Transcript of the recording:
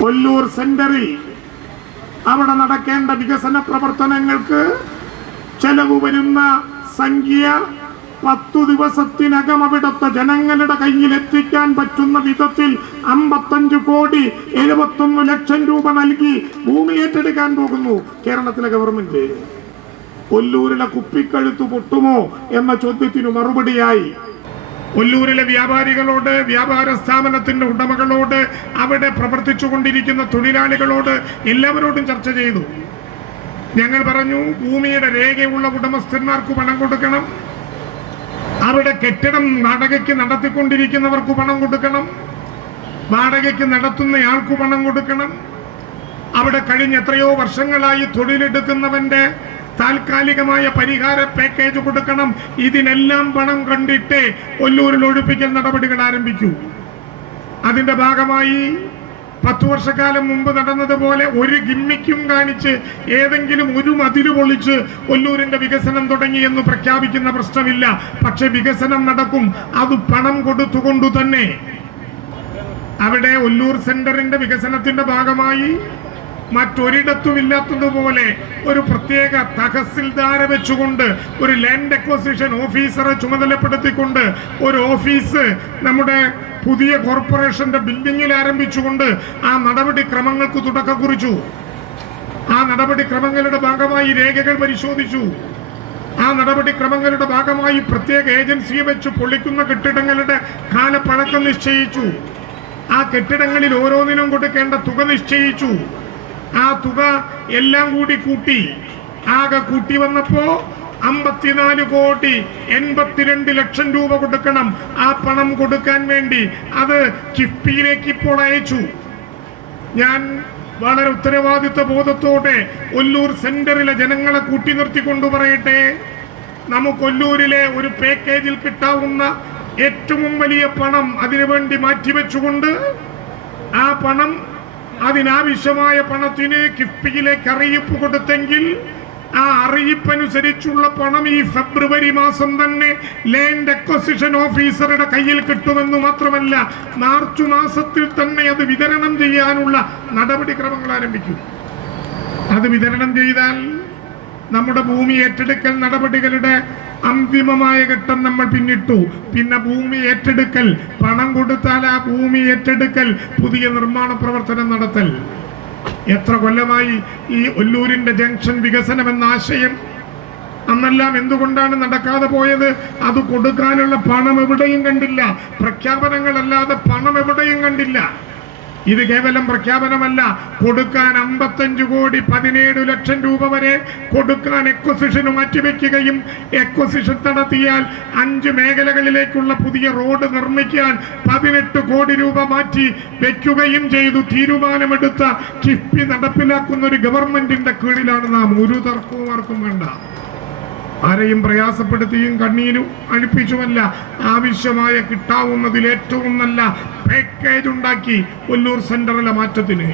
കൊല്ലൂർ സെന്ററിൽ അവിടെ നടക്കേണ്ട വികസന പ്രവർത്തനങ്ങൾക്ക് ചെലവ് വരുന്ന സംഖ്യ പത്തു ദിവസത്തിനകം അവിടുത്തെ ജനങ്ങളുടെ കയ്യിൽ എത്തിക്കാൻ പറ്റുന്ന വിധത്തിൽ അമ്പത്തഞ്ച് കോടി എഴുപത്തൊന്ന് ലക്ഷം രൂപ നൽകി ഭൂമി ഏറ്റെടുക്കാൻ പോകുന്നു. കേരളത്തിലെ ഗവൺമെന്റ് കൊല്ലൂരിലെ കുപ്പിക്കഴുത്ത് പൊട്ടുമോ എന്ന ചോദ്യത്തിനു മറുപടിയായി കൊല്ലൂരിലെ വ്യാപാരികളോട് വ്യാപാര സ്ഥാപനത്തിന്റെ ഉടമകളോട് അവിടെ പ്രവർത്തിച്ചു കൊണ്ടിരിക്കുന്ന തൊഴിലാളികളോട് എല്ലാവരോടും ചർച്ച ചെയ്തു. ഞങ്ങൾ പറഞ്ഞു ഭൂമിയുടെ രേഖയുള്ള ഉടമസ്ഥന്മാർക്ക് പണം കൊടുക്കണം. അവിടെ കെട്ടിടം വാടകയ്ക്ക് നടത്തിക്കൊണ്ടിരിക്കുന്നവർക്ക് പണം കൊടുക്കണം. വാടകയ്ക്ക് നടത്തുന്നയാൾക്ക് പണം കൊടുക്കണം. അവിടെ കഴിഞ്ഞ എത്രയോ വർഷങ്ങളായി തൊഴിലെടുക്കുന്നവന്റെ താൽക്കാലികമായ പരിഹാര പാക്കേജ് കൊടുക്കണം. ഇതിനെല്ലാം പണം കണ്ടിട്ട് കൊല്ലൂരിൽ ഒഴിപ്പിക്കൽ നടപടികൾ ആരംഭിക്കൂ അതിന്റെ ഭാഗമായി പത്തു വർഷക്കാലം മുമ്പ് നടന്നതുപോലെ ഒരു ഗിമ്മിക്കും കാണിച്ച് ഏതെങ്കിലും ഒരു മതിൽ പൊളിച്ച് കൊല്ലൂരിന്റെ വികസനം തുടങ്ങി എന്ന് പ്രഖ്യാപിക്കുന്ന പ്രശ്നമില്ല. പക്ഷെ വികസനം നടക്കും. അത് പണം കൊടുത്തുകൊണ്ടു തന്നെ അവിടെ ഒല്ലൂർ സെന്ററിന്റെ വികസനത്തിന്റെ ഭാഗമായി മറ്റൊരിടത്തുമില്ലാത്തതുപോലെ ഒരു പ്രത്യേക തഹസിൽദാരെ വെച്ചുകൊണ്ട് ഒരു ലാൻഡ് അക്വസിഷൻ ഓഫീസറെ ചുമതലപ്പെടുത്തിക്കൊണ്ട് ഒരു ഓഫീസ് നമ്മുടെ പുതിയ കോർപ്പറേഷന്റെ ബിൽഡിങ്ങിൽ ആരംഭിച്ചുകൊണ്ട് ആ നടപടിക്രമങ്ങൾക്ക് തുടക്കം കുറിച്ചു. ആ നടപടിക്രമങ്ങളുടെ ഭാഗമായി രേഖകൾ പരിശോധിച്ചു. ആ നടപടിക്രമങ്ങളുടെ ഭാഗമായി പ്രത്യേക ഏജൻസിയെ വെച്ച് പൊളിക്കുന്ന കെട്ടിടങ്ങളുടെ കാലപ്പഴക്കം നിശ്ചയിച്ചു. ആ കെട്ടിടങ്ങളിൽ ഓരോന്നിനും കൊടുക്കേണ്ട തുക നിശ്ചയിച്ചു. ആ തുക എല്ലാം കൂടി കൂട്ടി. ആകെ കൂട്ടി വന്നപ്പോ അമ്പത്തിനാല് കോടി എൺപത്തിരണ്ട് ലക്ഷം രൂപ കൊടുക്കണം. ആ പണം കൊടുക്കാൻ വേണ്ടി അത് കിഫ്ബിയിലേക്ക് ഇപ്പോൾ അയച്ചു. ഞാൻ വളരെ ഉത്തരവാദിത്വ ബോധത്തോടെ ഒല്ലൂർ സെന്ററിലെ ജനങ്ങളെ കൂട്ടി നിർത്തിക്കൊണ്ട് പറയട്ടെ. നമുക്ക് ഒല്ലൂരിലെ ഒരു പാക്കേജിൽ കിട്ടാവുന്ന ഏറ്റവും വലിയ പണം അതിനുവേണ്ടി മാറ്റിവെച്ചുകൊണ്ട് ആ പണം അതിനാവശ്യമായ പണത്തിന് കിഫ്ബിയിലേക്ക് അറിയിപ്പ് കൊടുത്തെങ്കിൽ ആ അറിയിപ്പനുസരിച്ചുള്ള പണം ഈ ഫെബ്രുവരി മാസം തന്നെ ലാൻഡ് അക്വസിഷൻ ഓഫീസറുടെ കയ്യിൽ കിട്ടുമെന്ന് മാത്രമല്ല മാർച്ച് മാസത്തിൽ തന്നെ അത് വിതരണം ചെയ്യാനുള്ള നടപടിക്രമങ്ങൾ ആരംഭിക്കും. അത് വിതരണം ചെയ്താൽ നമ്മുടെ ഭൂമി ഏറ്റെടുക്കൽ നടപടികളുടെ അന്തിമമായ ഘട്ടം നമ്മൾ പിന്നിട്ടു. പിന്നെ ഭൂമി ഏറ്റെടുക്കൽ പണം കൊടുത്താൽ ആ ഭൂമി ഏറ്റെടുക്കൽ പുതിയ നിർമ്മാണ പ്രവർത്തനം നടത്തൽ. എത്ര കൊല്ലമായി ഈ ഒല്ലൂരിന്റെ ജംഗ്ഷൻ വികസനം എന്ന ആശയം. അന്നെല്ലാം എന്തുകൊണ്ടാണ് നടക്കാതെ പോയത്? അത് കൊടുക്കാനുള്ള പണം എവിടെയും കണ്ടില്ല. പ്രഖ്യാപനങ്ങളല്ലാതെ പണം എവിടെയും കണ്ടില്ല. ഇത് കേവലം പ്രഖ്യാപനമല്ല. കൊടുക്കാൻ അമ്പത്തഞ്ച് കോടി പതിനേഴ് ലക്ഷം രൂപ വരെ കൊടുക്കാൻ എക്വസിഷന് മാറ്റിവെക്കുകയും എക്വസിഷൻ നടത്തിയാൽ അഞ്ച് മേഖലകളിലേക്കുള്ള പുതിയ റോഡ് നിർമ്മിക്കാൻ പതിനെട്ട് കോടി രൂപ മാറ്റി വെക്കുകയും ചെയ്തു. തീരുമാനമെടുത്ത കിഫ്ബി നടപ്പിലാക്കുന്ന ഒരു ഗവൺമെന്റിന്റെ കീഴിലാണ് നാം. ഒരു തർക്കവും ആർക്കും വേണ്ട. ആരെയും പ്രയാസപ്പെടുത്തിയും കണ്ണീരും അടുപ്പിച്ചുമല്ല ആവശ്യമായ കിട്ടാവുന്നതിൽ ഏറ്റവും നല്ല പാക്കേജ് ഉണ്ടാക്കി കൊല്ലൂർ സെന്ററിലെ മാറ്റത്തിന്.